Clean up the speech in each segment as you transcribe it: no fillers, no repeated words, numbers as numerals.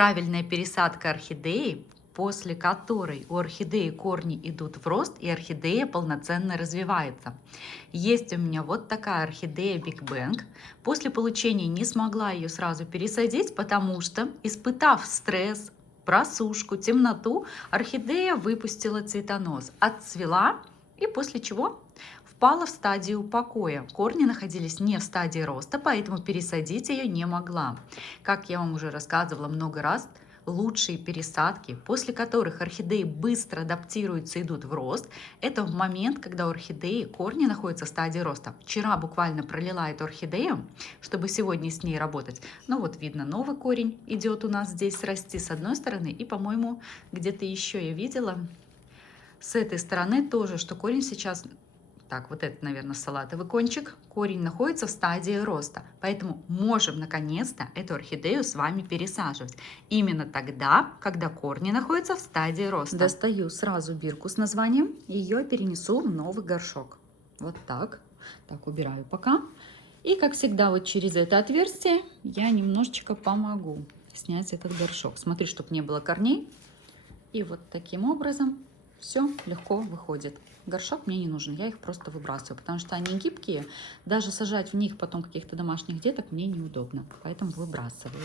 Правильная пересадка орхидеи, после которой у орхидеи корни идут в рост и орхидея полноценно развивается. Есть у меня вот такая орхидея Big Bang. После получения не смогла ее сразу пересадить, потому что, испытав стресс, просушку, темноту, орхидея выпустила цветонос, отцвела и после чего впала в стадию покоя. Корни находились не в стадии роста, поэтому пересадить ее не могла. Как я вам уже рассказывала много раз, лучшие пересадки, после которых орхидеи быстро адаптируются и идут в рост, это в момент, когда у орхидеи корни находятся в стадии роста. Вчера буквально пролила эту орхидею, чтобы сегодня с ней работать. Ну вот видно, новый корень идет у нас здесь расти с одной стороны, и, по-моему, где-то еще я видела с этой стороны тоже, что корень сейчас... Так, вот это, наверное, салатовый кончик. Корень находится в стадии роста. Поэтому можем, наконец-то, эту орхидею с вами пересаживать. Именно тогда, когда корни находятся в стадии роста. Достаю сразу бирку с названием. Ее перенесу в новый горшок. Вот так. Так, убираю пока. И, как всегда, вот через это отверстие я немножечко помогу снять этот горшок. Смотри, чтобы не было корней. И вот таким образом все легко выходит. Горшок мне не нужен, я их просто выбрасываю, потому что они гибкие. Даже сажать в них потом каких-то домашних деток мне неудобно, поэтому выбрасываю.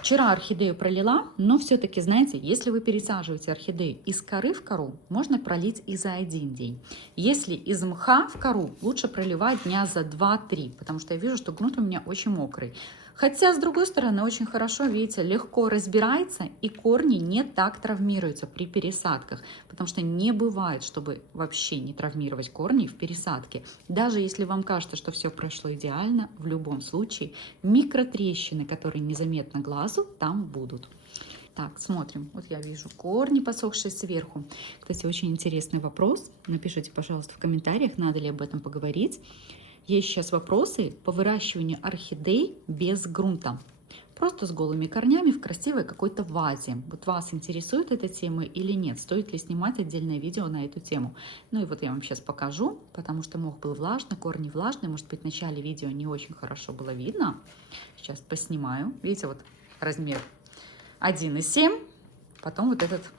Вчера орхидею пролила, но все-таки, знаете, если вы пересаживаете орхидею из коры в кору, можно пролить и за один день. Если из мха в кору, лучше проливать дня за 2-3, потому что я вижу, что грунт у меня очень мокрый. Хотя, с другой стороны, очень хорошо, видите, легко разбирается и корни не так травмируются при пересадках, потому что не бывает, чтобы вообще не травмировать корни в пересадке. Даже если вам кажется, что все прошло идеально, в любом случае микротрещины, которые незаметны глазу, там будут. Так, смотрим. Вот я вижу корни, посохшие сверху. Кстати, очень интересный вопрос. Напишите, пожалуйста, в комментариях, надо ли об этом поговорить. Есть сейчас вопросы по выращиванию орхидей без грунта. Просто с голыми корнями в красивой какой-то вазе. Вот вас интересует эта тема или нет? Стоит ли снимать отдельное видео на эту тему? Ну и вот я вам сейчас покажу, потому что мох был влажный, корни влажные. Может быть, в начале видео не очень хорошо было видно. Сейчас поснимаю. Видите, вот размер 1,7. Потом вот этот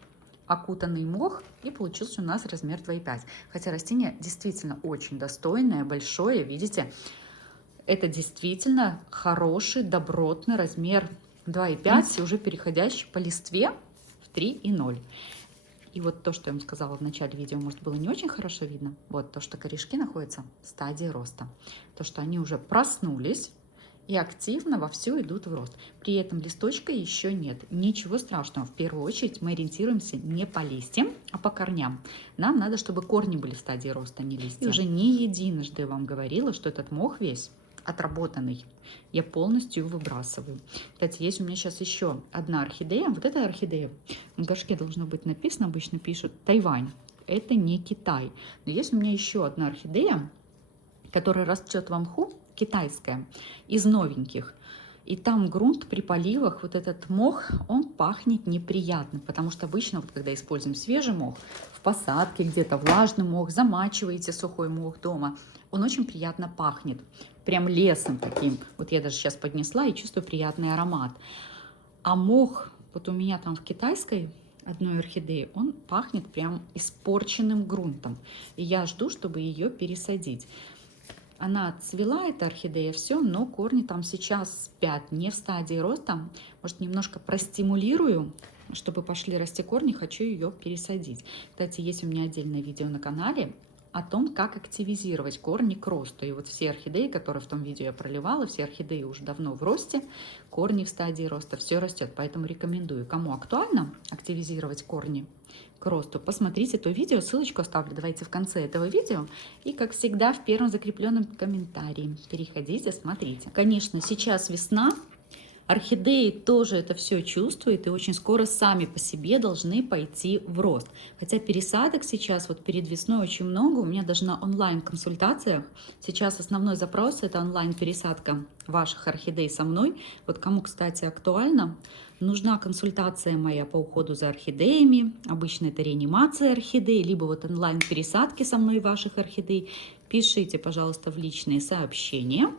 окутанный мох, и получился у нас размер 2,5. Хотя растение действительно очень достойное, большое, видите, это действительно хороший, добротный размер 2,5, и уже переходящий по листве в 3,0. И вот то, что я вам сказала в начале видео, может, было не очень хорошо видно. Вот то, что корешки находятся в стадии роста. То, что они уже проснулись и активно вовсю идут в рост. При этом листочка еще нет. Ничего страшного. В первую очередь мы ориентируемся не по листьям, а по корням. Нам надо, чтобы корни были в стадии роста, не листья. И уже не единожды вам говорила, что этот мох весь отработанный я полностью выбрасываю. Кстати, есть у меня сейчас еще одна орхидея. Вот эта орхидея. В горшке должно быть написано, обычно пишут Тайвань. Это не Китай. Но есть у меня еще одна орхидея, которая растет в мху, китайская, из новеньких. И там грунт при поливах, вот этот мох, он пахнет неприятно, потому что обычно, вот когда используем свежий мох, в посадке где-то влажный мох, замачиваете сухой мох дома, он очень приятно пахнет, прям лесом таким. Вот я даже сейчас поднесла и чувствую приятный аромат. А мох, вот у меня там в китайской одной орхидеи, он пахнет прям испорченным грунтом. И я жду, чтобы ее пересадить. Она отцвела, эта орхидея, все, но корни там сейчас спят, не в стадии роста. Может, немножко простимулирую, чтобы пошли расти корни, хочу ее пересадить. Кстати, есть у меня отдельное видео на канале о том, как активизировать корни к росту. И вот все орхидеи, которые в том видео я проливала, все орхидеи уже давно в росте, корни в стадии роста, все растет. Поэтому рекомендую, кому актуально активизировать корни к росту, посмотрите то видео, ссылочку оставлю, давайте в конце этого видео. И, как всегда, в первом закрепленном комментарии переходите, смотрите. Конечно, сейчас весна. Орхидеи тоже это все чувствуют и очень скоро сами по себе должны пойти в рост. Хотя пересадок сейчас вот перед весной очень много. У меня даже на онлайн-консультациях сейчас основной запрос — это онлайн-пересадка ваших орхидей со мной. Вот кому, кстати, актуально, нужна консультация моя по уходу за орхидеями. Обычно это реанимация орхидей, либо вот онлайн-пересадки со мной ваших орхидей. Пишите, пожалуйста, в личные сообщения.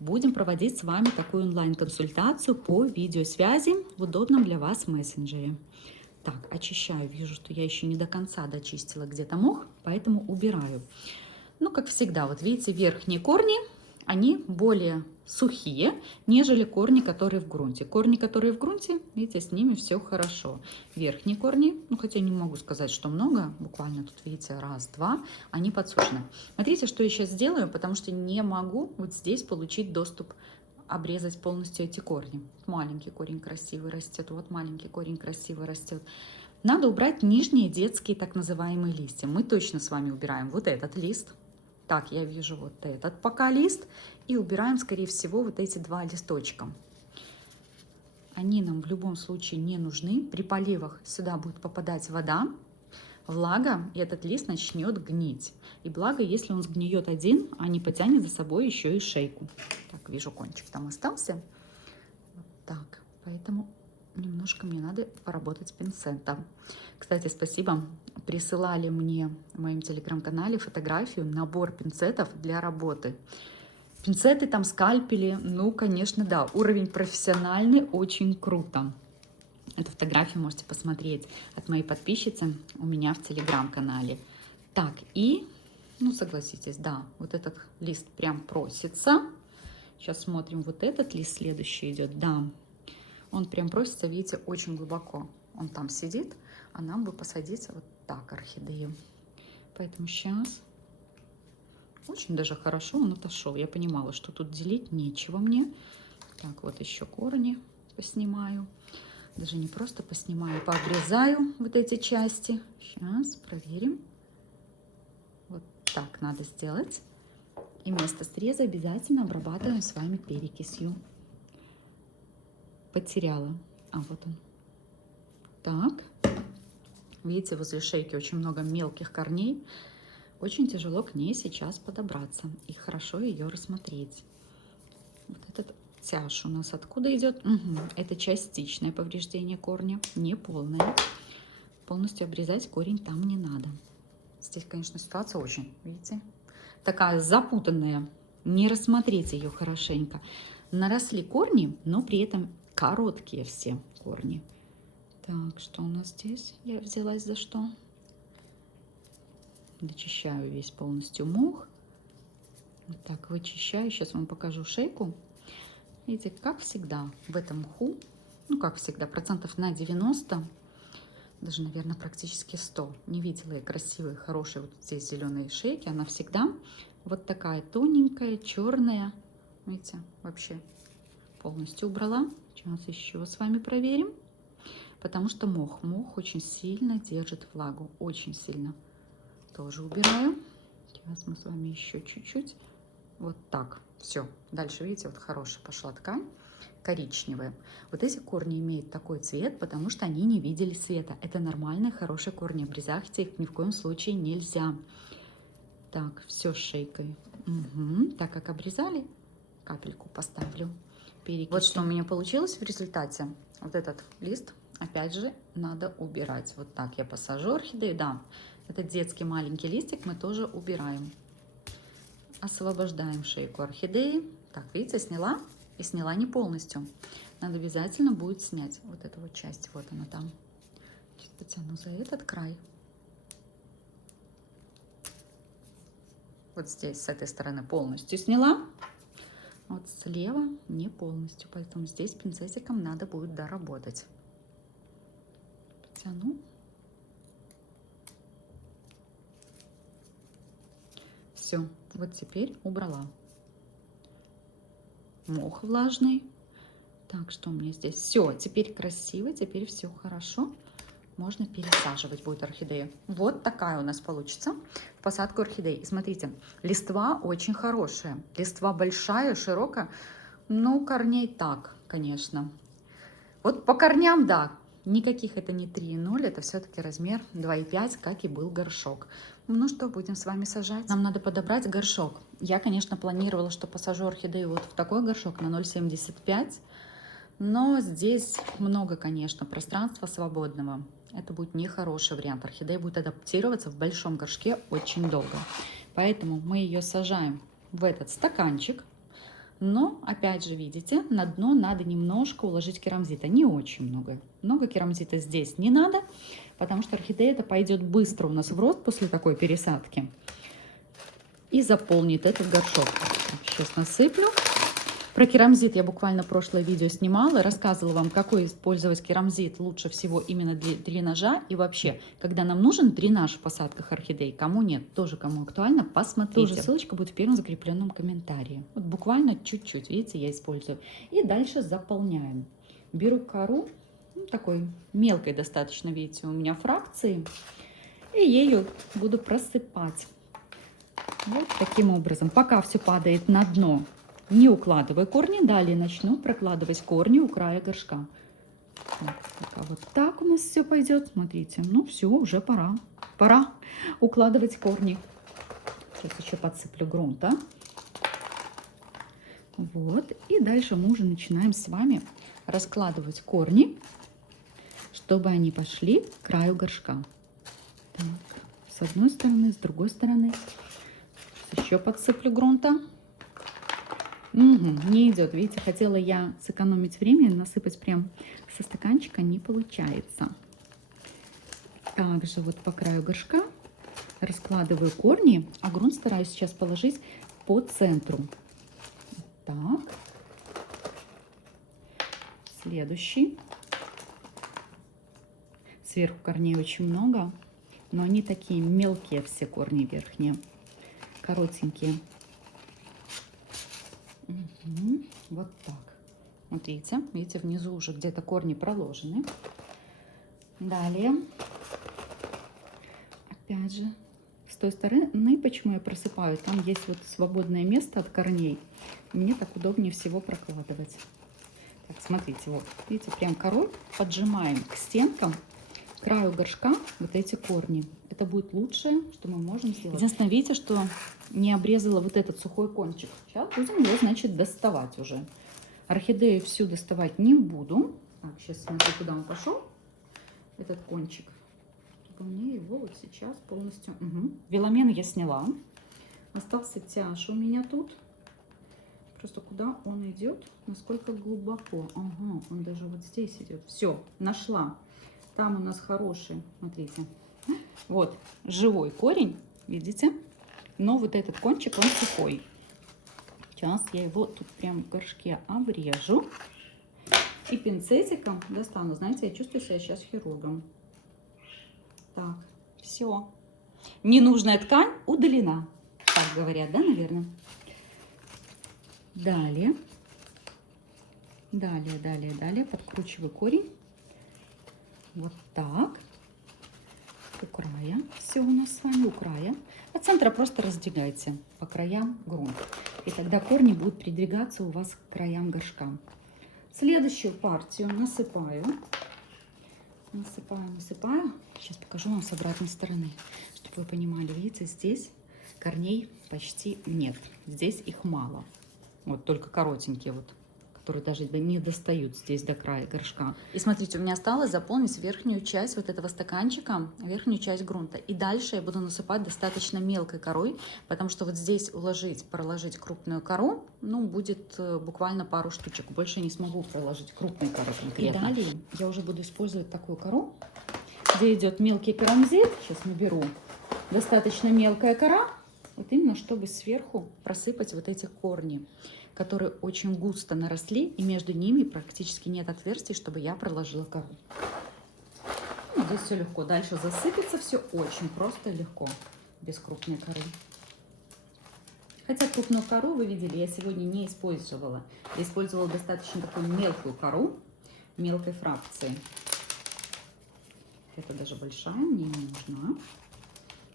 будем проводить с вами такую онлайн-консультацию по видеосвязи в удобном для вас мессенджере. Так, очищаю. Вижу, что я еще не до конца дочистила где-то мох, поэтому убираю. Ну, как всегда, вот видите, верхние корни, они более сухие, нежели корни, которые в грунте. Корни, которые в грунте, видите, с ними все хорошо. Верхние корни, ну, хотя не могу сказать, что много, буквально тут, видите, раз, два, они подсушены. Смотрите, что я сейчас сделаю, потому что не могу вот здесь получить доступ, обрезать полностью эти корни. Маленький корень красивый растет, вот маленький корень красивый растет. Надо убрать нижние детские так называемые листья. Мы точно с вами убираем вот этот лист. Так, я вижу вот этот пока лист. И убираем, скорее всего, вот эти два листочка. Они нам в любом случае не нужны. При поливах сюда будет попадать вода, влага, и этот лист начнет гнить. И благо, если он сгниет один, а не потянет за собой еще и шейку. Так, вижу, кончик там остался. Вот так, поэтому немножко мне надо поработать с пинцетом. Кстати, спасибо. Присылали мне в моем телеграм-канале фотографию, набор пинцетов для работы. Пинцеты, там скальпели, ну, конечно, да, уровень профессиональный, очень круто. Эту фотографию можете посмотреть от моей подписчицы у меня в телеграм-канале. Так, и, ну, согласитесь, да, вот этот лист прям просится. Сейчас смотрим, вот этот лист следующий идет, да. Он прям просится, видите, очень глубоко. Он там сидит, а нам бы посадить вот так орхидею. Поэтому сейчас очень даже хорошо он отошел. Я понимала, что тут делить нечего мне. Так, вот еще корни поснимаю. Даже не просто поснимаю, пообрезаю вот эти части. Сейчас проверим. Вот так надо сделать. И место среза обязательно обрабатываем с вами перекисью. Потеряла. А вот он. Так. Видите, возле шейки очень много мелких корней. Очень тяжело к ней сейчас подобраться. И хорошо ее рассмотреть. Вот этот тяж у нас откуда идет? Угу. Это частичное повреждение корня, не полное. Полностью обрезать корень там не надо. Здесь, конечно, ситуация очень, видите, такая запутанная. Не рассмотреть ее хорошенько. Наросли корни, но при этом короткие все корни. Так, что у нас здесь? Я взялась за что? Дочищаю весь полностью мох. Вот так, вычищаю. Сейчас вам покажу шейку. Видите, как всегда в этом мху, ну как всегда, процентов на 90, даже, наверное, практически 100. Не видела я красивой, хорошей вот здесь зеленой шейки. Она всегда вот такая тоненькая, черная. Видите, вообще полностью убрала. Сейчас еще с вами проверим. Потому что мох очень сильно держит влагу, очень сильно. Тоже убираю. Сейчас мы с вами еще чуть-чуть. Вот так. Все. Дальше, видите, вот хорошая пошла ткань, коричневая. Вот эти корни имеют такой цвет, потому что они не видели света. Это нормальные, хорошие корни. Обрезать их ни в коем случае нельзя. Так, все с шейкой. Угу. Так как обрезали, капельку поставлю. Перекисью. Вот что у меня получилось в результате. Вот этот лист, опять же, надо убирать. Вот так я посажу орхидею. Да, этот детский маленький листик мы тоже убираем. Освобождаем шейку орхидеи. Так, видите, сняла и сняла не полностью. Надо обязательно будет снять вот эту вот часть. Вот она там. Сейчас потяну за этот край. Вот здесь, с этой стороны полностью сняла. Вот слева не полностью. Поэтому здесь пинцетиком надо будет доработать. Потяну. Все, вот теперь убрала. Мох влажный. Так, что у меня здесь? Все, теперь красиво, теперь все хорошо. Можно пересаживать будет орхидею. Вот такая у нас получится посадка орхидеи. И смотрите, листва очень хорошая. Листва большая, широкая. Ну, корней так, конечно. Вот по корням, да. Никаких это не 3,0, это все-таки размер 2,5, как и был горшок. Ну что, будем с вами сажать? Нам надо подобрать горшок. Я, конечно, планировала, что посажу орхидею вот в такой горшок на 0,75. Но здесь много, конечно, пространства свободного. Это будет нехороший вариант. Орхидея будет адаптироваться в большом горшке очень долго. Поэтому мы ее сажаем в этот стаканчик. Но, опять же, видите, на дно надо немножко уложить керамзита. Не очень много. Много керамзита здесь не надо, потому что орхидея это пойдет быстро у нас в рост после такой пересадки. И заполнит этот горшок. Сейчас насыплю. Про керамзит я буквально прошлое видео снимала, рассказывала вам, какой использовать керамзит лучше всего именно для дренажа. И вообще, когда нам нужен дренаж в посадках орхидей, кому нет, тоже кому актуально, посмотрите. Тоже ссылочка будет в первом закрепленном комментарии. Вот буквально чуть-чуть, видите, я использую. И дальше заполняем. Беру кору, ну, такой мелкой достаточно, видите, у меня фракции. И ею буду просыпать. Вот таким образом. Пока все падает на дно, не укладывай корни. Далее начну прокладывать корни у края горшка. Пока вот так у нас все пойдет. Смотрите, ну все, уже пора. Пора укладывать корни. Сейчас еще подсыплю грунта. Вот. И дальше мы уже начинаем с вами раскладывать корни, чтобы они пошли к краю горшка. Так, с одной стороны, с другой стороны. Еще подсыплю грунта. Не идет. Видите, хотела я сэкономить время, насыпать прям со стаканчика, не получается. Также вот по краю горшка раскладываю корни, а грунт стараюсь сейчас положить по центру. Так. Следующий. Сверху корней очень много, но они такие мелкие, все корни верхние, коротенькие. Вот так. Смотрите, видите, внизу уже где-то корни проложены. Далее, опять же, с той стороны, почему я просыпаю, там есть вот свободное место от корней. Мне так удобнее всего прокладывать. Так, смотрите, вот, видите, прям корой поджимаем к стенкам, к краю горшка вот эти корни. Это будет лучшее, что мы можем сделать. Единственное, видите, что не обрезала вот этот сухой кончик. Сейчас будем его, значит, доставать уже. Орхидею всю доставать не буду. Так, сейчас смотрю, куда он пошел, этот кончик. Чтобы мне его вот сейчас полностью... Веломен я сняла. Остался тяж у меня тут. Просто куда он идет, насколько глубоко. Ага, он даже вот здесь идет. Все, нашла. Там у нас хороший, смотрите. Вот, живой корень, видите? Но вот этот кончик, он сухой. Сейчас я его тут прям в горшке обрежу. И пинцетиком достану. Знаете, я чувствую себя сейчас хирургом. Так, все. Ненужная ткань удалена. Так говорят, да, наверное? Далее. Далее. Подкручиваю корень. Вот так. У края. Все у нас с вами у края. От центра просто раздвигайте по краям грунт. И тогда корни будут придвигаться у вас к краям горшка. Следующую партию насыпаю. Насыпаю. Сейчас покажу вам с обратной стороны, чтобы вы понимали. Видите, здесь корней почти нет. Здесь их мало. Вот только коротенькие вот, которые даже не достают здесь до края горшка. И смотрите, у меня осталось заполнить верхнюю часть вот этого стаканчика, верхнюю часть грунта. И дальше я буду насыпать достаточно мелкой корой, потому что вот здесь проложить крупную кору, ну, будет буквально пару штучек. Больше не смогу проложить крупной коры конкретно. И далее я уже буду использовать такую кору, где идет мелкий керамзит. Сейчас наберу. Достаточно мелкая кора, вот именно чтобы сверху просыпать вот эти корни, которые очень густо наросли, и между ними практически нет отверстий, чтобы я проложила кору. Ну, здесь все легко. Дальше засыпется все очень просто и легко, без крупной коры. Хотя крупную кору, вы видели, я сегодня не использовала. Я использовала достаточно такую мелкую кору, мелкой фракции. Это даже большая мне не нужна.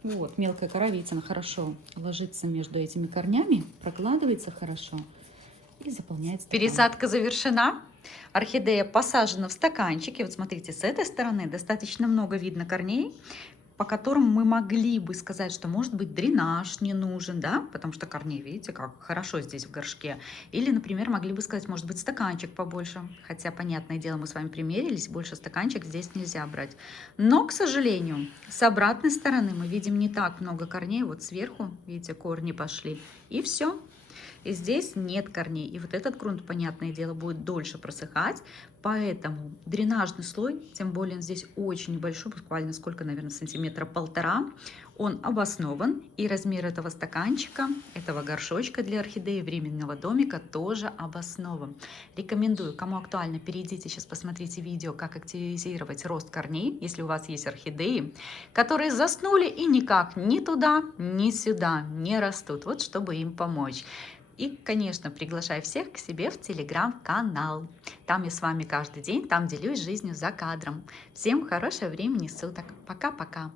Вот, мелкая кора, видите, она хорошо ложится между этими корнями, прокладывается хорошо и заполняет стакан. Пересадка завершена. Орхидея посажена в стаканчике. Вот смотрите, с этой стороны достаточно много видно корней, по которым мы могли бы сказать, что может быть дренаж не нужен, да, потому что корней, видите, как хорошо здесь в горшке. Или, например, могли бы сказать, может быть, стаканчик побольше. Хотя, понятное дело, мы с вами примерились, больше стаканчик здесь нельзя брать. Но, к сожалению, с обратной стороны мы видим не так много корней. Вот сверху, видите, корни пошли. И все. И здесь нет корней. И вот этот грунт, понятное дело, будет дольше просыхать, поэтому дренажный слой, тем более он здесь очень большой, буквально сколько, наверное, сантиметра полтора, он обоснован, и размер этого стаканчика, этого горшочка для орхидеи временного домика тоже обоснован. Рекомендую, кому актуально, перейдите сейчас, посмотрите видео, как активизировать рост корней, если у вас есть орхидеи, которые заснули и никак ни туда, ни сюда не растут, вот чтобы им помочь. И, конечно, приглашаю всех к себе в телеграм-канал. Там я с вами каждый день, там делюсь жизнью за кадром. Всем хорошего времени суток. Пока-пока.